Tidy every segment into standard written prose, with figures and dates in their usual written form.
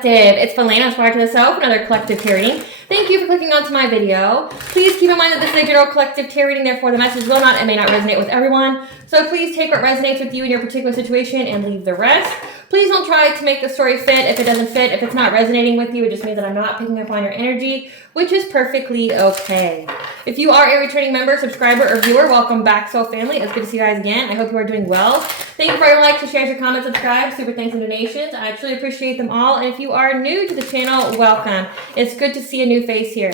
Collective. It's Felana, Astrological to the Self, another collective tarot reading. Thank you for clicking onto my video. Please keep in mind that this is a general collective tarot reading, therefore the message will not and may not resonate with everyone. So please take what resonates with you in your particular situation and leave the rest. Please don't try to make the story fit if it doesn't fit. If it's not resonating with you, it just means that I'm not picking up on your energy, which is perfectly okay. If you are a returning member, subscriber, or viewer, welcome back, Soul Family. It's good to see you guys again. I hope you are doing well. Thank you for your likes, your shares, your comments, subscribe, super thanks, and donations. I truly appreciate them all. And if you are new to the channel, welcome. It's good to see a new face here.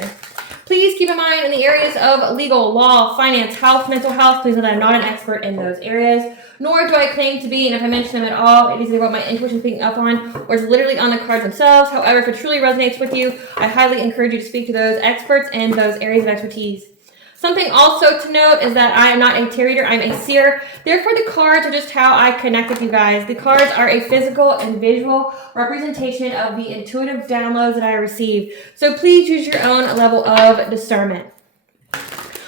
Please keep in mind in the areas of legal, law, finance, health, mental health, please know that I'm not an expert in those areas, nor do I claim to be, and if I mention them at all, it is either what my intuition is picking up on or it's literally on the cards themselves. However, if it truly resonates with you, I highly encourage you to speak to those experts in those areas of expertise. Something also to note is that I am not a tarot reader, I'm a seer. Therefore, the cards are just how I connect with you guys. The cards are a physical and visual representation of the intuitive downloads that I receive. So please use your own level of discernment.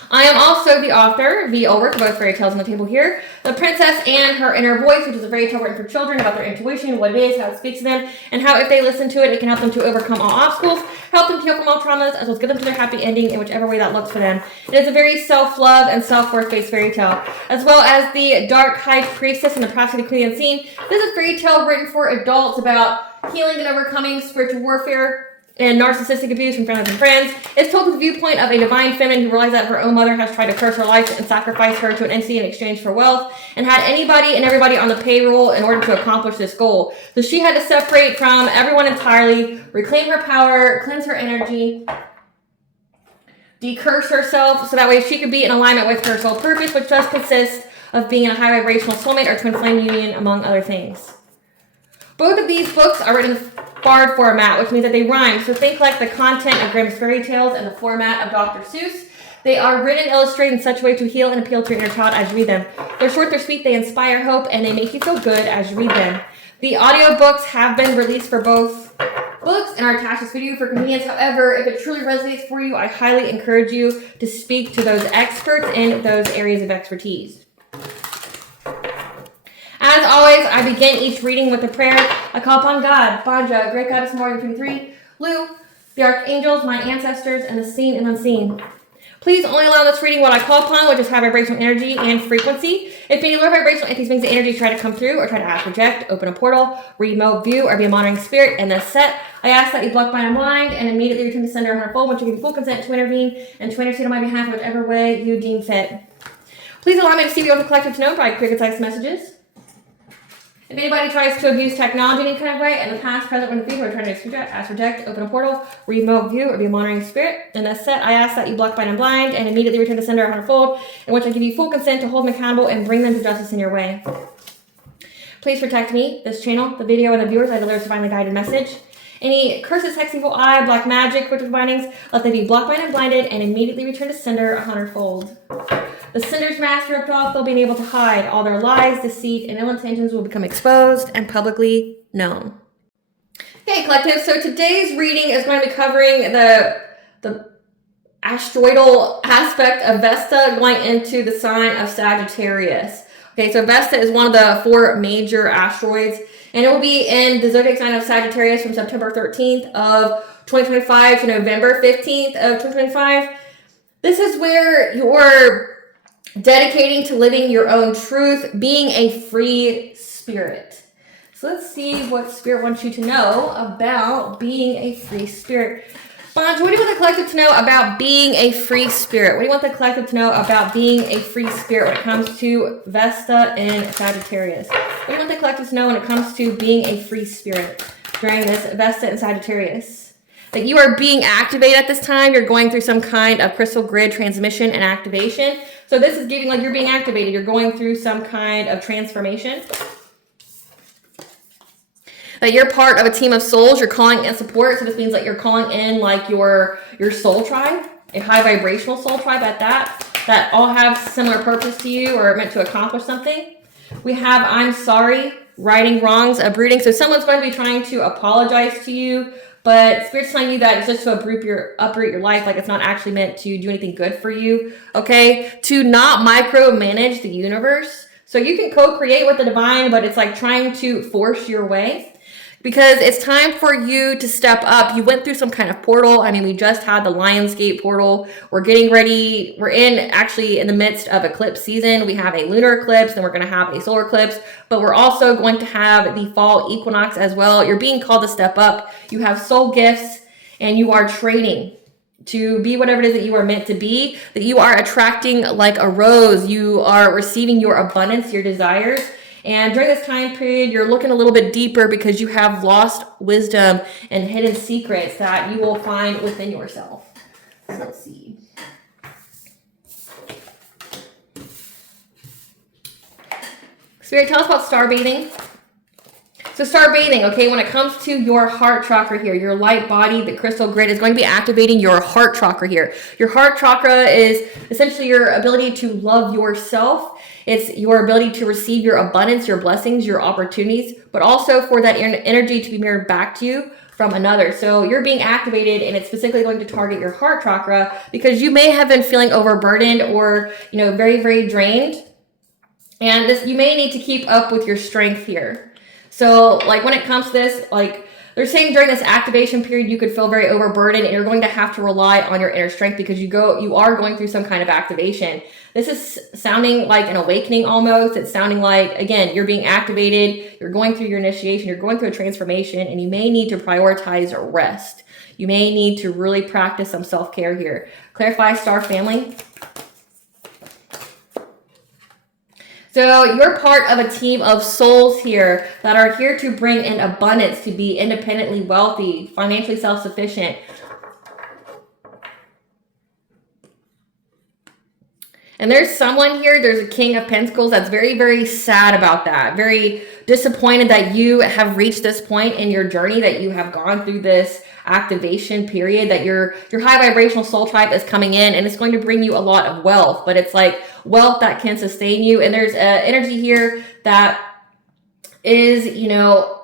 I am also the author, VO work, both fairy tales on the table here. The Princess and Her Inner Voice, which is a fairy tale written for children about their intuition, what it is, how it speaks to them, and how if they listen to it, it can help them to overcome all obstacles, help them to heal from all traumas, as well as get them to their happy ending in whichever way that looks for them. It is a very self-love and self-worth based fairy tale, as well as the Dark High Priestess and the Prophecy of the Queen Unseen. This is a fairy tale written for adults about healing and overcoming spiritual warfare and narcissistic abuse from family and friends. It's told with the viewpoint of a divine feminine who realized that her own mother has tried to curse her life and sacrifice her to an entity in exchange for wealth, and had anybody and everybody on the payroll in order to accomplish this goal. So she had to separate from everyone entirely, reclaim her power, cleanse her energy, decurse herself, so that way she could be in alignment with her soul purpose, which does consist of being in a high vibrational soulmate or twin flame union, among other things. Both of these books are written in bard format, which means that they rhyme. So think like the content of Grimm's fairy tales and the format of Dr. Seuss. They are written and illustrated in such a way to heal and appeal to your inner child as you read them. They're short, they're sweet, they inspire hope, and they make you feel good as you read them. The audiobooks have been released for both books and are attached to this video for convenience. However, if it truly resonates for you, I highly encourage you to speak to those experts in those areas of expertise. As always, I begin each reading with a prayer. I call upon God, Banja, Great Goddess Morgan 23, Lu, the archangels, my ancestors, and the seen and unseen. Please only allow this reading what I call upon, which is high vibrational energy and frequency. If any low vibrational entities, things, the energy try to come through or try to ask, reject, open a portal, remote view, or be a monitoring spirit in this set, I ask that you block, bind, and blind, and immediately return to sender on her fold once you give full consent to intervene and to intercede on my behalf in whichever way you deem fit. Please allow me to see you on the collective to know and provide clear, concise messages. If anybody tries to abuse technology in any kind of way, in the past, present, or in the future, we're trying to ask, reject, open a portal, remote view, or be a monitoring spirit. In this set, I ask that you block, bind, and blind, and immediately return to sender on her fold, in which I give you full consent to hold them accountable and bring them to justice in your way. Please protect me, this channel, the video, and the viewers. I deliver a divinely guided message. Any curses, hex, evil eye, black magic, witches, bindings, let them be blocked, bind, and blinded, and immediately return to sender on her fold. The sender's mask ripped off, they'll be able to hide. All their lies, deceit, and ill intentions will become exposed and publicly known. Hey, collective. So today's reading is going to be covering the asteroidal aspect of Vesta going into the sign of Sagittarius. Okay, so Vesta is one of the 4 major asteroids, and it will be in the zodiac sign of Sagittarius from September 13th of 2025 to November 15th of 2025. This is where you're dedicating to living your own truth, being a free spirit. So let's see what spirit wants you to know about being a free spirit. Bonge, what do you want the collective to know about being a free spirit? What do you want the collective to know about being a free spirit when it comes to Vesta and Sagittarius? What do you want the collective to know when it comes to being a free spirit during this Vesta and Sagittarius? That you are being activated at this time. You're going through some kind of crystal grid transmission and activation. So this is giving like you're being activated. You're going through some kind of transformation. That you're part of a team of souls. You're calling in support. So this means that you're calling in like your soul tribe, a high vibrational soul tribe at that all have similar purpose to you or are meant to accomplish something. We have I'm sorry, righting wrongs, uprooting. So someone's going to be trying to apologize to you, but Spirit's telling you that it's just to uproot your life, like it's not actually meant to do anything good for you, okay? To not micromanage the universe. So you can co-create with the divine, but it's like trying to force your way. because it's time for you to step up. You went through some kind of portal. I mean, we just had the Lionsgate portal. We're getting ready. We're actually in the midst of eclipse season. We have a lunar eclipse, then we're going to have a solar eclipse, but we're also going to have the fall equinox as well. You're being called to step up. You have soul gifts, and you are training to be whatever it is that you are meant to be, that you are attracting like a rose. You are receiving your abundance, your desires. And during this time period, you're looking a little bit deeper because you have lost wisdom and hidden secrets that you will find within yourself. So let's see. Spirit, tell us about star bathing. So star bathing, okay, when it comes to your heart chakra here, your light body, the crystal grid is going to be activating your heart chakra here. Your heart chakra is essentially your ability to love yourself. It's your ability to receive your abundance, your blessings, your opportunities, but also for that energy to be mirrored back to you from another. So you're being activated, and it's specifically going to target your heart chakra because you may have been feeling overburdened or, very, very drained. And you may need to keep up with your strength here. So like when it comes to this, like they're saying during this activation period, you could feel very overburdened and you're going to have to rely on your inner strength because you are going through some kind of activation. This is sounding like an awakening almost. It's sounding like, again, you're being activated, you're going through your initiation, you're going through a transformation, and you may need to prioritize rest. You may need to really practice some self-care here. Clarify, star family. So you're part of a team of souls here that are here to bring in abundance, to be independently wealthy, financially self-sufficient. And there's someone here, there's a King of Pentacles that's very, very sad about that. Very disappointed that you have reached this point in your journey, that you have gone through this activation period, that your high vibrational soul type is coming in and it's going to bring you a lot of wealth, but it's like wealth that can sustain you. And there's energy here that is,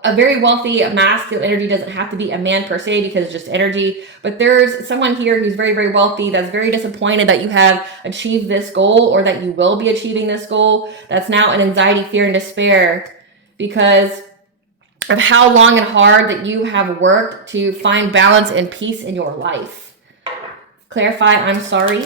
a very wealthy masculine energy. Doesn't have to be a man per se because it's just energy, but there's someone here who's very, very wealthy that's very disappointed that you have achieved this goal or that you will be achieving this goal. That's now in anxiety, fear, and despair because of how long and hard that you have worked to find balance and peace in your life. Clarify, I'm sorry.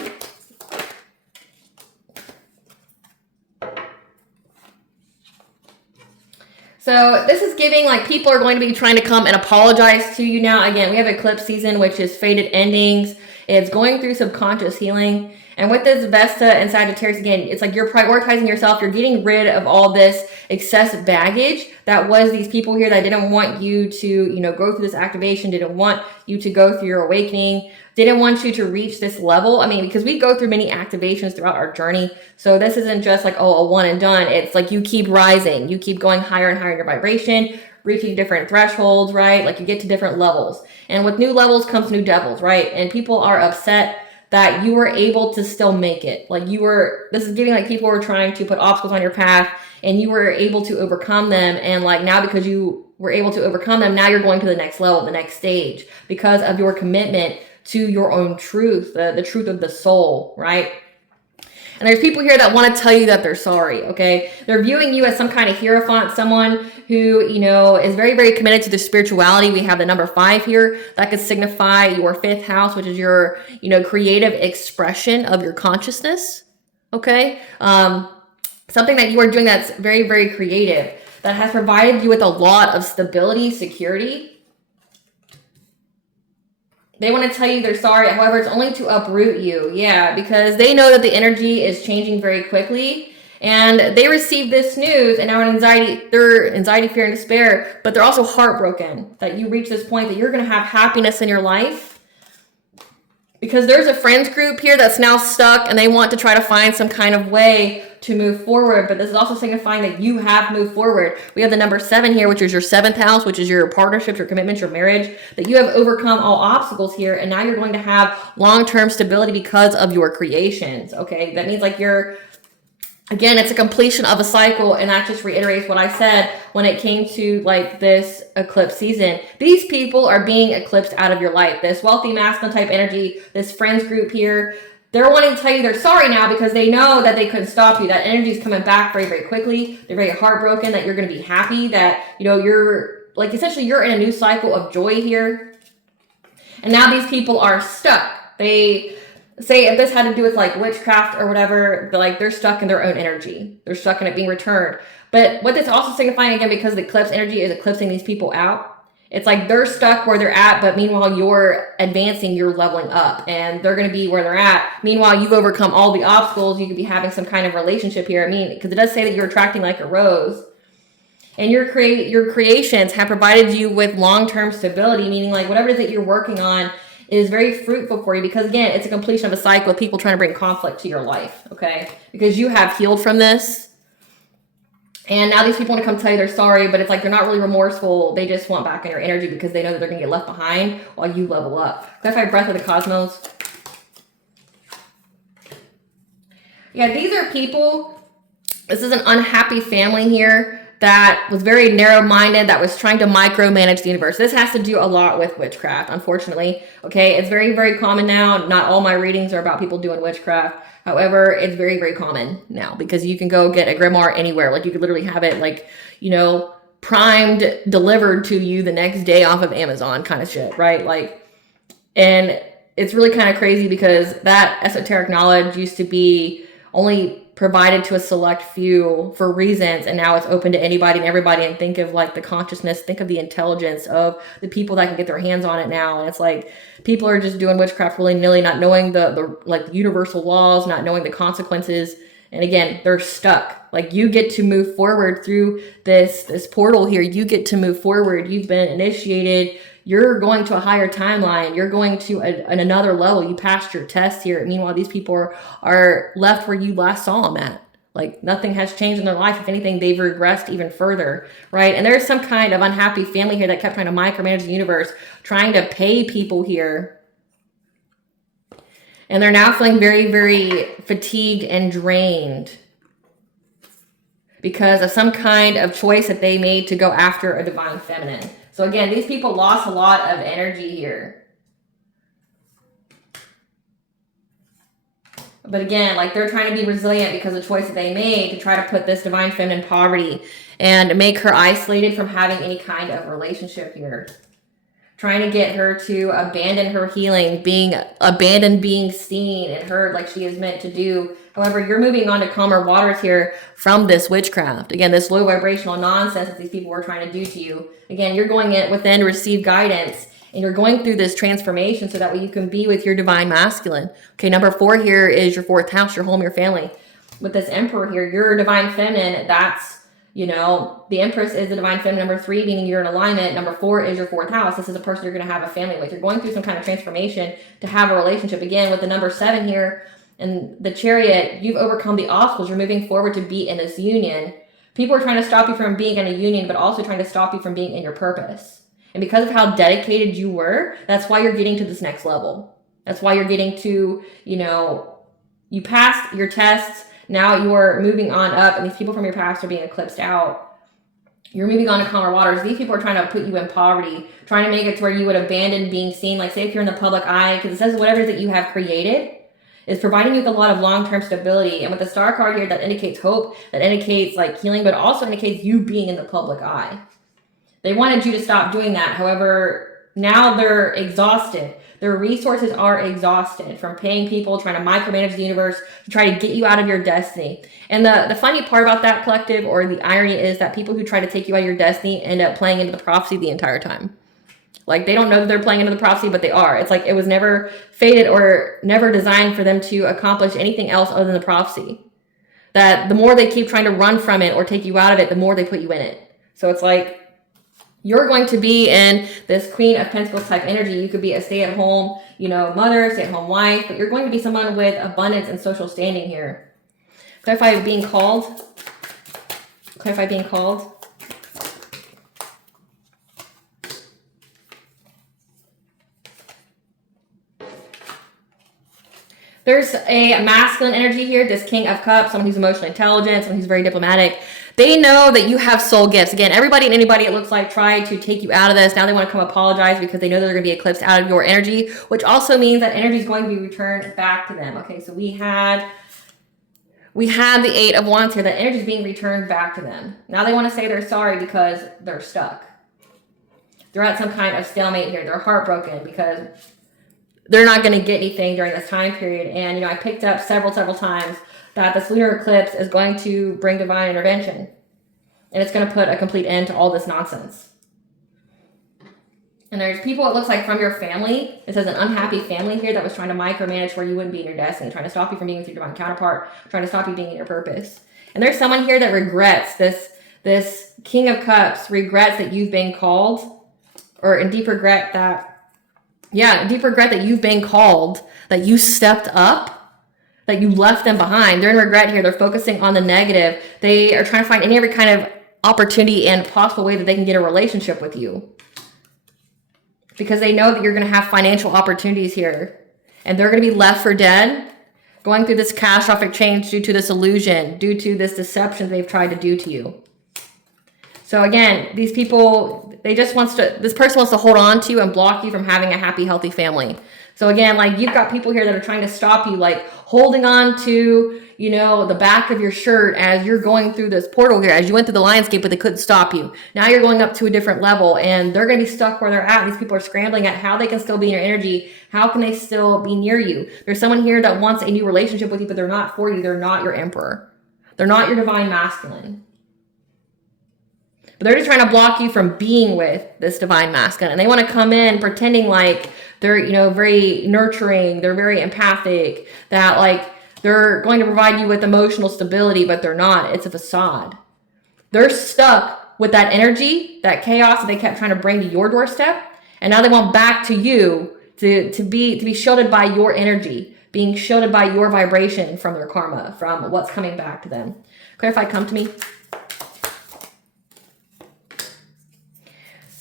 So this is giving like people are going to be trying to come and apologize to you now. Again, we have eclipse season, which is fated endings. It's going through subconscious healing. And with this Vesta and Sagittarius, again, it's like you're prioritizing yourself. You're getting rid of all this excessive baggage that was these people here that didn't want you to, go through this activation, didn't want you to go through your awakening, didn't want you to reach this level. I mean, because we go through many activations throughout our journey. So this isn't just like, a one and done. It's like you keep rising. You keep going higher and higher in your vibration, reaching different thresholds, right? Like you get to different levels. And with new levels comes new devils, right? And people are upset that you were able to still make it. Like this is giving like people were trying to put obstacles on your path and you were able to overcome them. And like now because you were able to overcome them, now you're going to the next level, the next stage because of your commitment to your own truth, the truth of the soul, right? And there's people here that want to tell you that they're sorry, okay? They're viewing you as some kind of hierophant, someone who, is very, very committed to their spirituality. We have the number 5 here. That could signify your 5th house, which is your, creative expression of your consciousness, okay? Something that you are doing that's very, very creative, that has provided you with a lot of stability, security. They want to tell you they're sorry. However, it's only to uproot you. Yeah, because they know that the energy is changing very quickly. And they received this news and now they're anxiety, fear, and despair. But they're also heartbroken that you reach this point that you're going to have happiness in your life. Because there's a friends group here that's now stuck and they want to try to find some kind of way to move forward. But this is also signifying that you have moved forward. We have the number 7 here, which is your 7th house, which is your partnerships, your commitments, your marriage, that you have overcome all obstacles here. And now you're going to have long-term stability because of your creations. Okay, that means like again, it's a completion of a cycle, and that just reiterates what I said when it came to like this eclipse season. These people are being eclipsed out of your life. This wealthy masculine type energy, this friends group here, they're wanting to tell you they're sorry now because they know that they couldn't stop you. That energy is coming back very, very quickly. They're very heartbroken that you're going to be happy, that, you're like essentially you're in a new cycle of joy here. And now these people are stuck. They say if this had to do with like witchcraft or whatever, they're stuck in their own energy. They're stuck in it being returned. But what this also signifying, again, because the eclipse energy is eclipsing these people out, it's like they're stuck where they're at, but meanwhile you're advancing, you're leveling up, and they're going to be where they're at. Meanwhile, you've overcome all the obstacles. You could be having some kind of relationship here. I mean, because it does say that you're attracting like a rose, and your creations have provided you with long-term stability, meaning like whatever it is that you're working on is very fruitful for you, because again, it's a completion of a cycle of people trying to bring conflict to your life, okay? Because you have healed from this. And now these people want to come tell you they're sorry, but it's like they're not really remorseful. They just want back in your energy because they know that they're going to get left behind while you level up. Clarify breath of the cosmos. Yeah, these are people. This is an unhappy family here that was very narrow-minded, that was trying to micromanage the universe. This has to do a lot with witchcraft, unfortunately. Okay, it's very, very common now. Not all my readings are about people doing witchcraft. However, it's very, very common now because you can go get a grimoire anywhere. Like you could literally have it like, you know, primed, delivered to you the next day off of Amazon kind of shit, right? Like, and it's really kind of crazy because that esoteric knowledge used to be only provided to a select few for reasons, and now it's open to anybody and everybody. And think of like the consciousness, think of the intelligence of the people that can get their hands on it now. And it's like people are just doing witchcraft willy-nilly, not knowing the like universal laws, not knowing the consequences. And again, they're stuck. Like you get to move forward through this portal here. You get to move forward. You've been initiated. You're going to a higher timeline. You're going to another level. You passed your test here. Meanwhile, these people are left where you last saw them at. Like nothing has changed in their life. If anything, they've regressed even further, right? And there's some kind of unhappy family here that kept trying to micromanage the universe, trying to pay people here. And they're now feeling very, very fatigued and drained because of some kind of choice that they made to go after a divine feminine. So again, these people lost a lot of energy here. But again, like they're trying to be resilient because of the choice that they made to try to put this divine feminine in poverty and make her isolated from having any kind of relationship here. Trying to get her to abandon her healing, abandon being seen and heard like she is meant to do. However, you're moving on to calmer waters here from this witchcraft. Again, this low vibrational nonsense that these people were trying to do to you. Again, you're going within to receive guidance, and you're going through this transformation so that way you can be with your divine masculine. Okay, number 4 here is your 4th house, your home, your family. With this emperor here, your divine feminine, that's, you know, the Empress is the divine feminine. Number 3, meaning you're in alignment. Number 4 is your 4th house. This is a person you're going to have a family with. You're going through some kind of transformation to have a relationship. Again, with the number 7 here and the Chariot, you've overcome the obstacles. You're moving forward to be in this union. People are trying to stop you from being in a union, but also trying to stop you from being in your purpose. And because of how dedicated you were, that's why you're getting to this next level. That's why you're getting to, you know, you passed your tests. Now you're moving on up, and these people from your past are being eclipsed out. You're moving on to calmer waters. These people are trying to put you in poverty, trying to make it to where you would abandon being seen. Like say if you're in the public eye, because it says whatever that you have created is providing you with a lot of long-term stability. And with the star card here, that indicates hope, that indicates like healing, but also indicates you being in the public eye. They wanted you to stop doing that. However, now they're exhausted. Their resources are exhausted from paying people, trying to micromanage the universe to try to get you out of your destiny. And the funny part about that, collective, or the irony, is that people who try to take you out of your destiny end up playing into the prophecy the entire time. Like they don't know that they're playing into the prophecy, but they are. It's like it was never fated or never designed for them to accomplish anything else other than the prophecy. That the more they keep trying to run from it or take you out of it, the more they put you in it. So it's like you're going to be in this Queen of Pentacles type energy. You could be a stay-at-home, you know, mother, stay-at-home wife, but you're going to be someone with abundance and social standing here. Clarify being called. Clarify being called. There's a masculine energy here, this King of Cups, someone who's emotionally intelligent, someone who's very diplomatic. They know that you have soul gifts. Again, everybody and anybody, it looks like, tried to take you out of this. Now they want to come apologize because they know they're going to be eclipsed out of your energy, which also means that energy is going to be returned back to them. Okay, so we had the 8 of Wands here. That energy is being returned back to them. Now they want to say they're sorry because they're stuck. They're at some kind of stalemate here. They're heartbroken because they're not going to get anything during this time period. And, I picked up several times that this lunar eclipse is going to bring divine intervention. And it's going to put a complete end to all this nonsense. And there's people, it looks like, from your family. It says an unhappy family here that was trying to micromanage where you wouldn't be in your destiny, trying to stop you from being with your divine counterpart, trying to stop you being in your purpose. And there's someone here that regrets this King of Cups, regrets that you've been called, or in deep regret that you've been called, that you stepped up, that you left them behind. They're in regret here. They're focusing on the negative. They are trying to find every kind of opportunity and possible way that they can get a relationship with you, because they know that you're going to have financial opportunities here, and they're going to be left for dead, going through this catastrophic change due to this illusion, due to this deception they've tried to do to you. So again, these people, this person wants to hold on to you and block you from having a happy, healthy family. So again, like, you've got people here that are trying to stop you, like holding on to, the back of your shirt as you're going through this portal here, as you went through the Lions Gate, but they couldn't stop you. Now you're going up to a different level, and they're going to be stuck where they're at. These people are scrambling at how they can still be in your energy. How can they still be near you? There's someone here that wants a new relationship with you, but they're not for you. They're not your emperor. They're not your divine masculine. But they're just trying to block you from being with this divine masculine. And they want to come in pretending like they're, very nurturing, they're very empathic, that like they're going to provide you with emotional stability, but they're not. It's a facade. They're stuck with that energy, that chaos that they kept trying to bring to your doorstep. And now they want back to you to be shielded by your energy, being shielded by your vibration from their karma, from what's coming back to them. Clarify, come to me.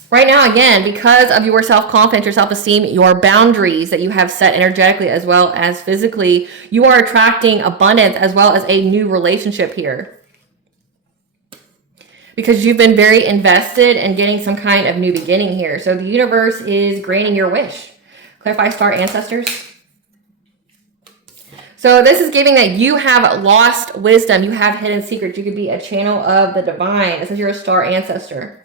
Right now, again, because of your self-confidence, your self-esteem, your boundaries that you have set energetically as well as physically, you are attracting abundance as well as a new relationship here. Because you've been very invested in getting some kind of new beginning here. So the universe is granting your wish. Clarify, star ancestors. So this is giving that you have lost wisdom. You have hidden secrets. You could be a channel of the divine. This is your star ancestor.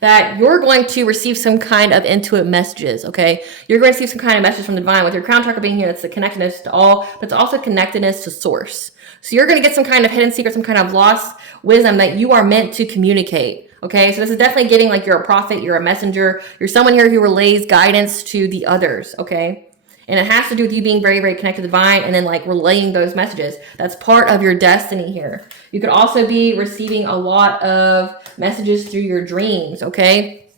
That you're going to receive some kind of intuitive messages, okay? You're going to receive some kind of message from the divine. With your crown chakra being here, that's the connectedness to all, but it's also connectedness to source. So you're going to get some kind of hidden secret, some kind of lost wisdom that you are meant to communicate, okay? So this is definitely getting like you're a prophet, you're a messenger, you're someone here who relays guidance to the others, okay? And it has to do with you being very, very connected to the divine and then like relaying those messages. That's part of your destiny here. You could also be receiving a lot of messages through your dreams, okay?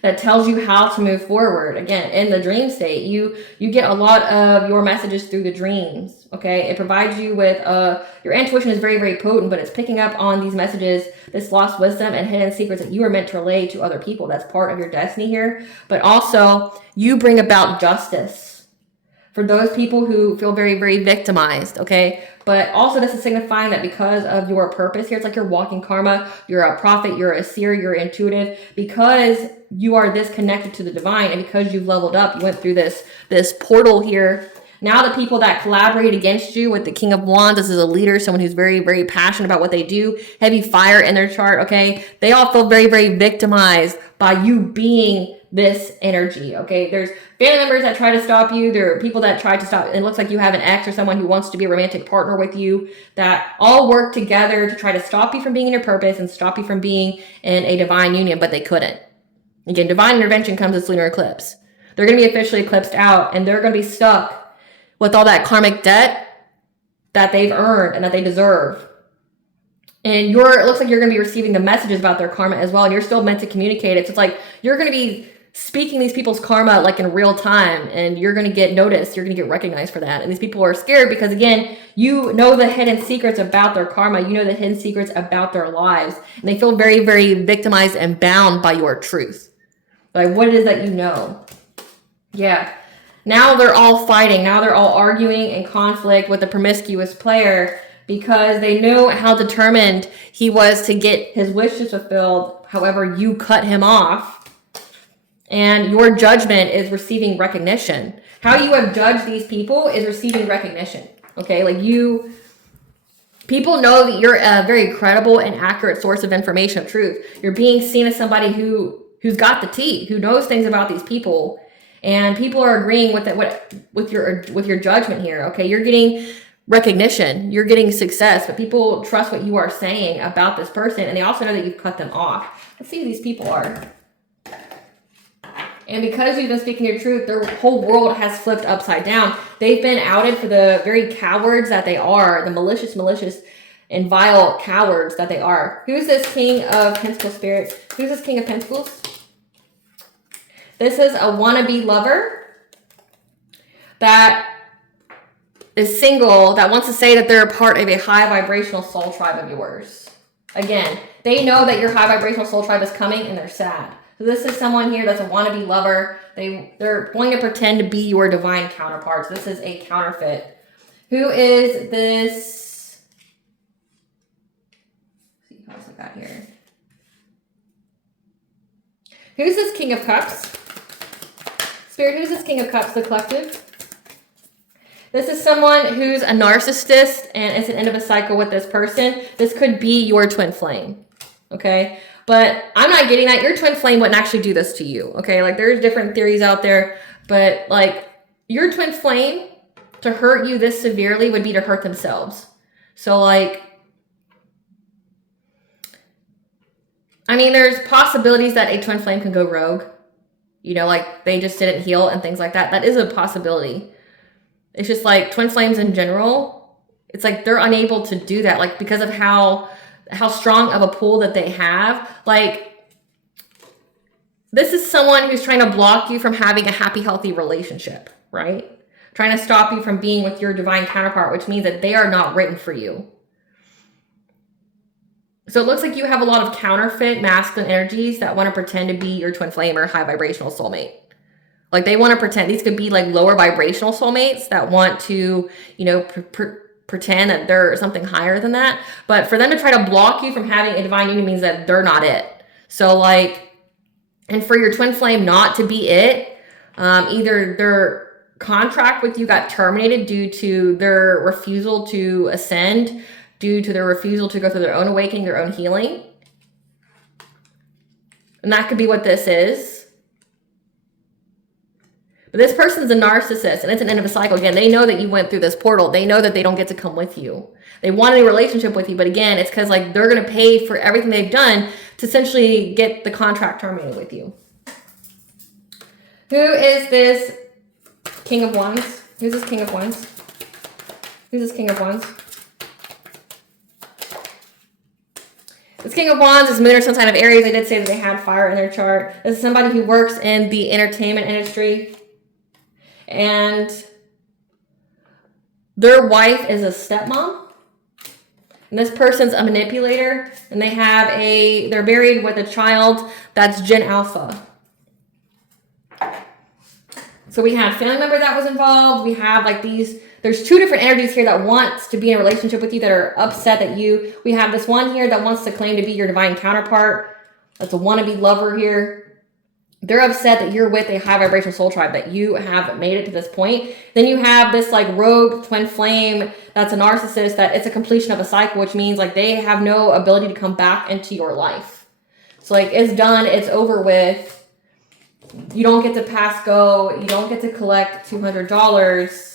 That tells you how to move forward. Again, in the dream state, you get a lot of your messages through the dreams, okay? It provides you with, your intuition is very, very potent, but it's picking up on these messages, this lost wisdom and hidden secrets that you are meant to relay to other people. That's part of your destiny here. But also, you bring about justice for those people who feel very, very victimized, okay? But also this is signifying that because of your purpose here, it's like you're walking karma, you're a prophet, you're a seer, you're intuitive, because you are this connected to the divine and because you've leveled up, you went through this portal here. Now the people that collaborate against you with the King of Wands, this is a leader, someone who's very, very passionate about what they do, heavy fire in their chart, okay? They all feel very, very victimized by you being this energy, okay? There's family members that try to stop you. There are people that try to stop. It looks like you have an ex or someone who wants to be a romantic partner with you that all work together to try to stop you from being in your purpose and stop you from being in a divine union, but they couldn't. Again, divine intervention comes with lunar eclipse. They're going to be officially eclipsed out and they're going to be stuck with all that karmic debt that they've earned and that they deserve. And it looks like you're going to be receiving the messages about their karma as well. And you're still meant to communicate it. So it's like you're going to be speaking these people's karma like in real time, and you're going to get noticed. You're going to get recognized for that. And these people are scared because, again, you know the hidden secrets about their karma. You know the hidden secrets about their lives. And they feel very, very victimized and bound by your truth. Like what it is that you know. Yeah. Now they're all fighting. Now they're all arguing in conflict with the promiscuous player because they know how determined he was to get his wishes fulfilled. However, you cut him off. And your judgment is receiving recognition. How you have judged these people is receiving recognition. Okay, like people know that you're a very credible and accurate source of information, of truth. You're being seen as somebody who who's got the tea, who knows things about these people, and people are agreeing with your judgment here. Okay, you're getting recognition, you're getting success, but people trust what you are saying about this person, and they also know that you've cut them off. Let's see who these people are. And because you've been speaking your truth, their whole world has flipped upside down. They've been outed for the very cowards that they are, the malicious, and vile cowards that they are. Who's this King of Pentacles spirit? Who's this King of Pentacles? This is a wannabe lover that is single, that wants to say that they're a part of a high vibrational soul tribe of yours. Again, they know that your high vibrational soul tribe is coming and they're sad. So this is someone here that's a wannabe lover. They're going to pretend to be your divine counterparts. This is a counterfeit. Who is this? Let's see what else I got here. Who's this King of Cups? Spirit, who's this King of Cups, the collective? This is someone who's a narcissist and it's an end of a cycle with this person. This could be your twin flame, okay? But I'm not getting that. Your twin flame wouldn't actually do this to you, okay? Like, there's different theories out there, but like, your twin flame to hurt you this severely would be to hurt themselves. So like, I mean, there's possibilities that a twin flame can go rogue. You know, like they just didn't heal and things like that. That is a possibility. It's just like twin flames in general, it's like they're unable to do that, like because of how strong of a pull that they have. Like, this is someone who's trying to block you from having a happy, healthy relationship, right? Trying to stop you from being with your divine counterpart, which means that they are not written for you. So it looks like you have a lot of counterfeit masculine energies that want to pretend to be your twin flame or high vibrational soulmate. Like, they want to pretend. These could be like lower vibrational soulmates that want to, you know, pretend that they're something higher than that. But for them to try to block you from having a divine union means that they're not it. So like, and for your twin flame not to be it, either their contract with you got terminated due to their refusal to ascend, due to their refusal to go through their own awakening, their own healing. And that could be what this is. But this person's a narcissist, and it's an end of a cycle. Again, they know that you went through this portal. They know that they don't get to come with you. They want a relationship with you, but again, it's because like they're going to pay for everything they've done to essentially get the contract terminated with you. Who is this King of Wands? Who's this King of Wands? Who's this King of Wands? This King of Wands is Moon or some sign of Aries. I did say that they had fire in their chart. This is somebody who works in the entertainment industry. And their wife is a stepmom. And this person's a manipulator. And they're married with a child that's Gen Alpha. So we have family member that was involved. We have like there's two different energies here that wants to be in a relationship with you, that are upset that we have this one here that wants to claim to be your divine counterpart. That's a wannabe lover here. They're upset that you're with a high vibrational soul tribe, that you have made it to this point. Then you have this like rogue twin flame that's a narcissist, that it's a completion of a cycle, which means like they have no ability to come back into your life. So like, it's done, it's over with. You don't get to pass go. You don't get to collect $200.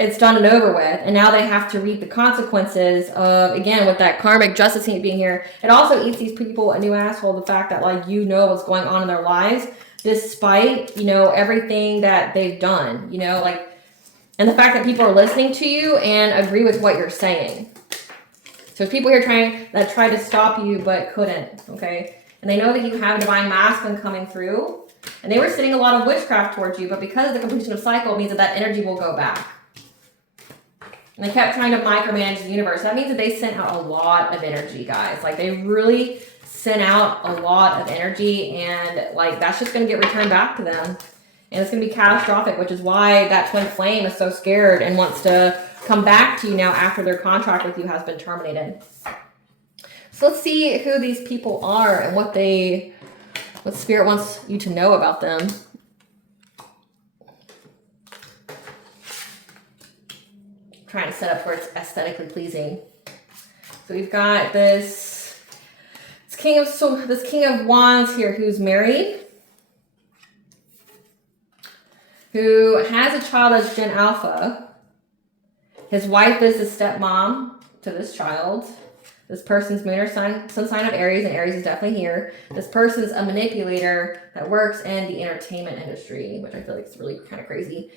It's done and over with. And now they have to reap the consequences of, again, with that karmic justice being here. It also eats these people a new asshole, the fact that like, you know what's going on in their lives, despite, you know, everything that they've done, you know, like, and the fact that people are listening to you and agree with what you're saying. So there's people here that tried to stop you, but couldn't, okay? And they know that you have a divine masculine coming through, and they were sending a lot of witchcraft towards you, but because of the completion of cycle, it means that energy will go back. And they kept trying to micromanage the universe. That means that they sent out a lot of energy, guys. Like, they really sent out a lot of energy, and like, that's just going to get returned back to them. And it's going to be catastrophic, which is why that twin flame is so scared and wants to come back to you now after their contract with you has been terminated. So let's see who these people are and what Spirit wants you to know about them. Trying to set up where it's aesthetically pleasing. So we've got this This King of Wands here, who's married, who has a child as Gen Alpha. His wife is the stepmom to this child. This person's moon or sun sign of Aries, and Aries is definitely here. This person's a manipulator that works in the entertainment industry, which I feel like is really kind of crazy.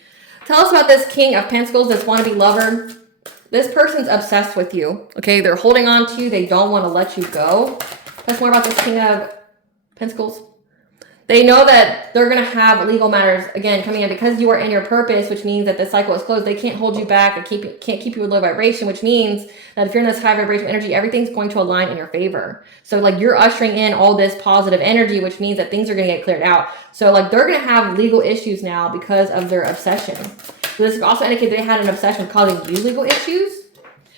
Tell us about this King of Pentacles, this wannabe lover. This person's obsessed with you, okay? They're holding on to you. They don't want to let you go. Tell us more about this King of Pentacles. They know that they're going to have legal matters, again, coming in because you are in your purpose, which means that the cycle is closed. They can't hold you back and can't keep you with low vibration, which means that if you're in this high vibration energy, everything's going to align in your favor. So like you're ushering in all this positive energy, which means that things are going to get cleared out. So like they're going to have legal issues now because of their obsession. So this also indicates they had an obsession with causing you legal issues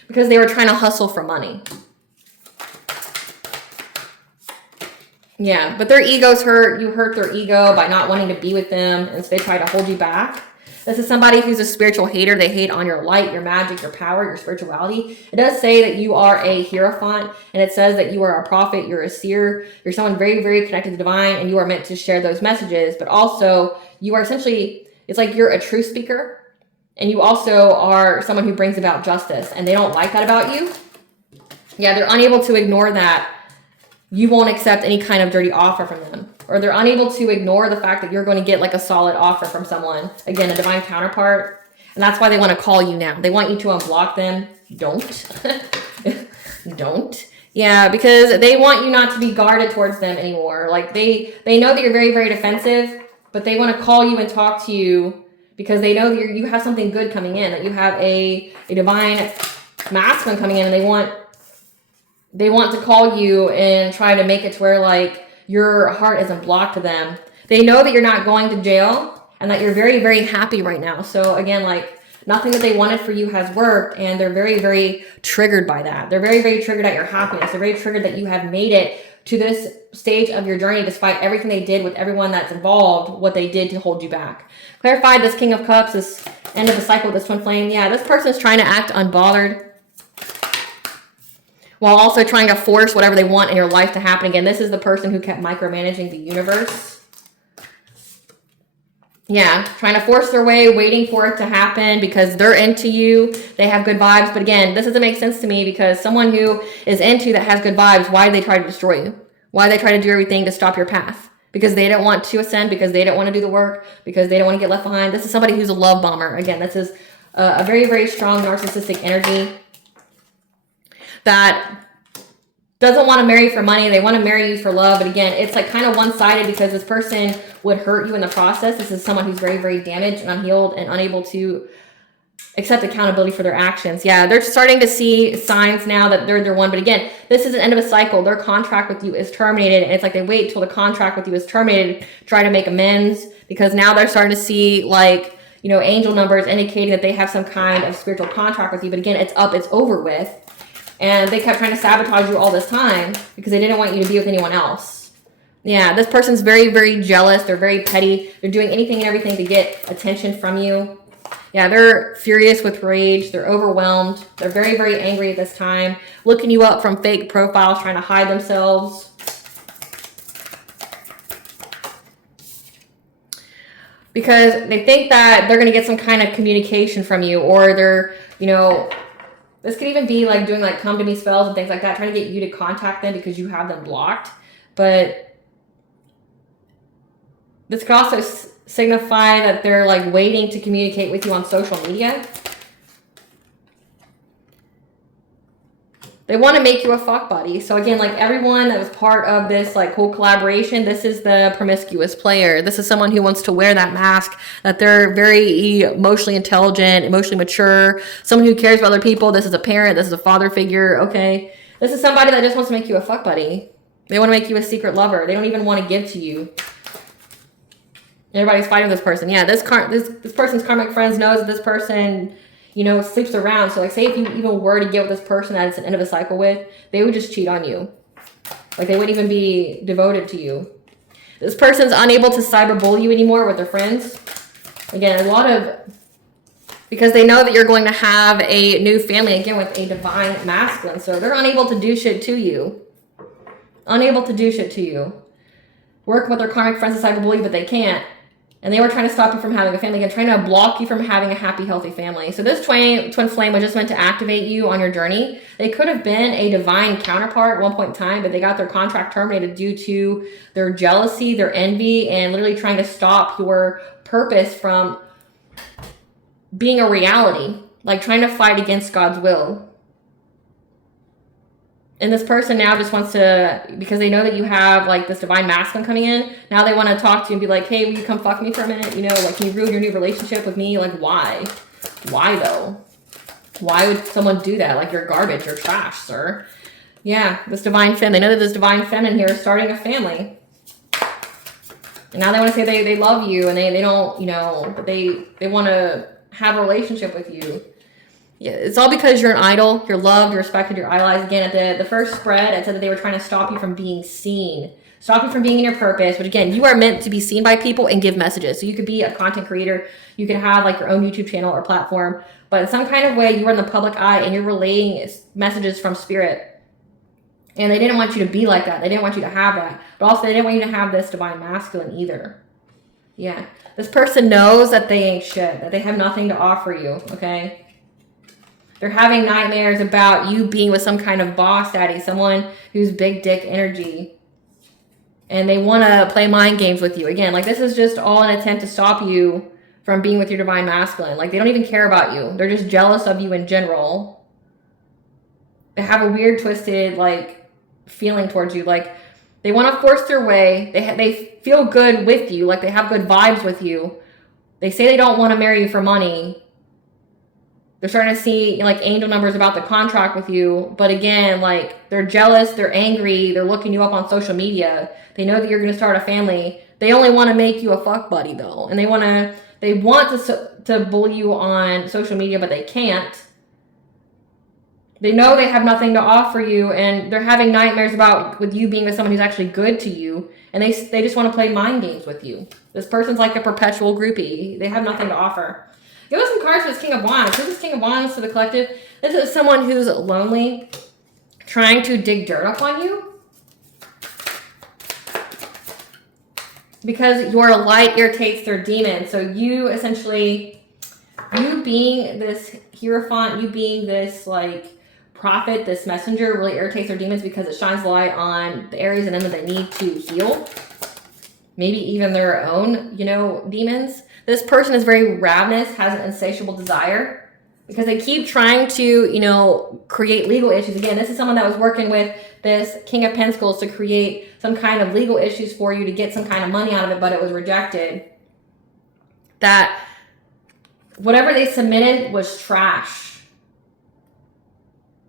because they were trying to hustle for money. Yeah, but their ego's hurt. You hurt their ego by not wanting to be with them, and so they try to hold you back. This is somebody who's a spiritual hater. They hate on your light, your magic, your power, your spirituality. It does say that you are a hierophant, and it says that you are a prophet, you're a seer, you're someone very, very connected to the divine, and you are meant to share those messages. But also, you are essentially, it's like you're a truth speaker, and you also are someone who brings about justice, and they don't like that about you. Yeah, they're unable to ignore that. You won't accept any kind of dirty offer from them. Or they're unable to ignore the fact that you're going to get like a solid offer from someone. Again, a divine counterpart. And that's why they want to call you now. They want you to unblock them. Don't. Don't. Yeah, because they want you not to be guarded towards them anymore. Like they know that you're very, very defensive, but they want to call you and talk to you because they know that you have something good coming in, that you have a divine masculine coming in, and they want to call you and try to make it to where like your heart isn't blocked to them. They know that you're not going to jail and that you're very, very happy right now. So again, like nothing that they wanted for you has worked, and they're very, very triggered by that. They're very, very triggered at your happiness. They're very triggered that you have made it to this stage of your journey despite everything they did with everyone that's involved, what they did to hold you back. Clarified, this King of Cups, this end of the cycle, this twin flame. Yeah, this person is trying to act unbothered while also trying to force whatever they want in your life to happen. Again, this is the person who kept micromanaging the universe. Yeah, trying to force their way, waiting for it to happen because they're into you. They have good vibes. But again, this doesn't make sense to me because someone who is into you that has good vibes, why do they try to destroy you? Why do they try to do everything to stop your path? Because they don't want to ascend, because they don't want to do the work, because they don't want to get left behind. This is somebody who's a love bomber. Again, this is a very, very strong narcissistic energy that doesn't want to marry for money. They want to marry you for love. But again, it's like kind of one-sided because this person would hurt you in the process. This is someone who's very, very damaged and unhealed and unable to accept accountability for their actions. Yeah, they're starting to see signs now that they're one. But again, this is the end of a cycle. Their contract with you is terminated. And it's like they wait till the contract with you is terminated, try to make amends, because now they're starting to see like, you know, angel numbers indicating that they have some kind of spiritual contract with you. But again, it's up, it's over with. And they kept trying to sabotage you all this time because they didn't want you to be with anyone else. Yeah, this person's very, very jealous. They're very petty. They're doing anything and everything to get attention from you. Yeah, they're furious with rage. They're overwhelmed. They're very, very angry at this time. Looking you up from fake profiles, trying to hide themselves. Because they think that they're going to get some kind of communication from you, or they're, you know, this could even be like doing like come to me spells and things like that, trying to get you to contact them because you have them blocked. But this could also signify that they're like waiting to communicate with you on social media. They want to make you a fuck buddy. So again, like everyone that was part of this like whole collaboration, this is the promiscuous player. This is someone who wants to wear that mask, that they're very emotionally intelligent, emotionally mature, someone who cares about other people. This is a parent. This is a father figure. Okay. This is somebody that just wants to make you a fuck buddy. They want to make you a secret lover. They don't even want to give to you. Everybody's fighting this person. Yeah, this person's karmic friends knows that this person, you know, sleeps around. So like say if you even were to get with this person that it's an end of a cycle with, they would just cheat on you. Like they wouldn't even be devoted to you. This person's unable to cyberbully you anymore with their friends. Again, a lot of, because they know that you're going to have a new family, again, with a divine masculine. So they're unable to do shit to you. unable to do shit to you. Work with their karmic friends inside to believe, but they can't. And they were trying to stop you from having a family and trying to block you from having a happy, healthy family. So this twin flame was just meant to activate you on your journey. They could have been a divine counterpart at one point in time, but they got their contract terminated due to their jealousy, their envy, and literally trying to stop your purpose from being a reality, like trying to fight against God's will. And this person now just wants to, because they know that you have like this divine masculine coming in, now they want to talk to you and be like, hey, will you come fuck me for a minute? You know, like, can you ruin your new relationship with me? Like, why? Why though? Why would someone do that? Like, you're garbage, you're trash, sir. Yeah, this divine femme, they know that this divine feminine here is starting a family. And now they want to say they love you, and they don't, you know, but they want to have a relationship with you. Yeah, it's all because you're an idol, you're loved, you're respected, you're idolized. Again, at the first spread, it said that they were trying to stop you from being seen. Stop you from being in your purpose, which again, you are meant to be seen by people and give messages. So you could be a content creator, you could have like your own YouTube channel or platform, but in some kind of way, you are in the public eye and you're relaying messages from spirit. And they didn't want you to be like that. They didn't want you to have that. But also, they didn't want you to have this divine masculine either. Yeah. This person knows that they ain't shit, that they have nothing to offer you, okay? They're having nightmares about you being with some kind of boss daddy, someone who's big dick energy. And they want to play mind games with you. Again, like, this is just all an attempt to stop you from being with your divine masculine. Like, they don't even care about you. They're just jealous of you in general. They have a weird, twisted, like, feeling towards you. Like, they want to force their way. They feel good with you. Like, they have good vibes with you. They say they don't want to marry you for money. They're starting to see like angel numbers about the contract with you. But again, like, they're jealous, they're angry, they're looking you up on social media. They know that you're going to start a family. They only want to make you a fuck buddy though. And they want to bully you on social media, but they can't. They know they have nothing to offer you, and they're having nightmares about with you being with someone who's actually good to you. And they just want to play mind games with you. This person's like a perpetual groupie. They have nothing to offer. Give us some cards for this King of Wands. Who's this King of Wands to the collective? This is someone who's lonely, trying to dig dirt up on you. Because your light irritates their demons. So you essentially, you being this hierophant, you being this like prophet, this messenger, really irritates their demons because it shines light on the areas in them that they need to heal. Maybe even their own, you know, demons. This person is very ravenous, has an insatiable desire because they keep trying to, you know, create legal issues. Again, this is someone that was working with this King of Pentacles to create some kind of legal issues for you to get some kind of money out of it, but it was rejected. That whatever they submitted was trash.